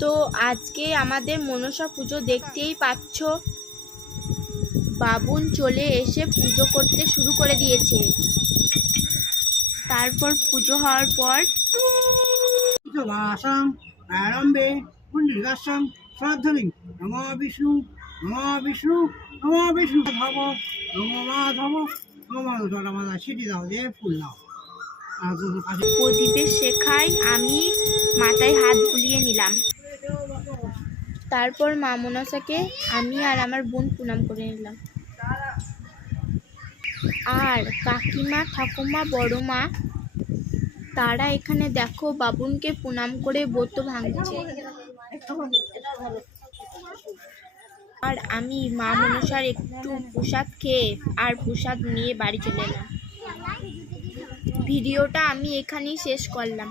তো আজকে আমাদের মনসা পুজো দেখতেই পাচ্ছ। বাবুন চলে এসে পুজো করতে শুরু করে দিয়েছে। তারপর পুজো হওয়ার পর বাসাম আরম্ভে পুণ্ডিকাশ্রম শ্রদ্ধমি নম বিষ্ণু নম বিষ্ণু নম বিষ্ণু ধব নম মাধব নম জলমাদা ছিটি দাও দিয়ে ফুল দাও। প্রদীপের শেখায় আমি মাথায় হাত বুলিয়ে নিলাম। তারপর মা মনসাকে আমি আর আমার বোন প্রণাম করে নিলাম। আর কাকিমা, ঠাকুমা বড় মা তারা এখানে দেখো বাবুনকে প্রণাম করে ব্রত ভাঙছে। আর আমি মা মনসার একটু প্রসাদ খেয়ে আর প্রসাদ নিয়ে বাড়ি চলে এলাম। ভিডিওটা আমি এখানেই শেষ করলাম।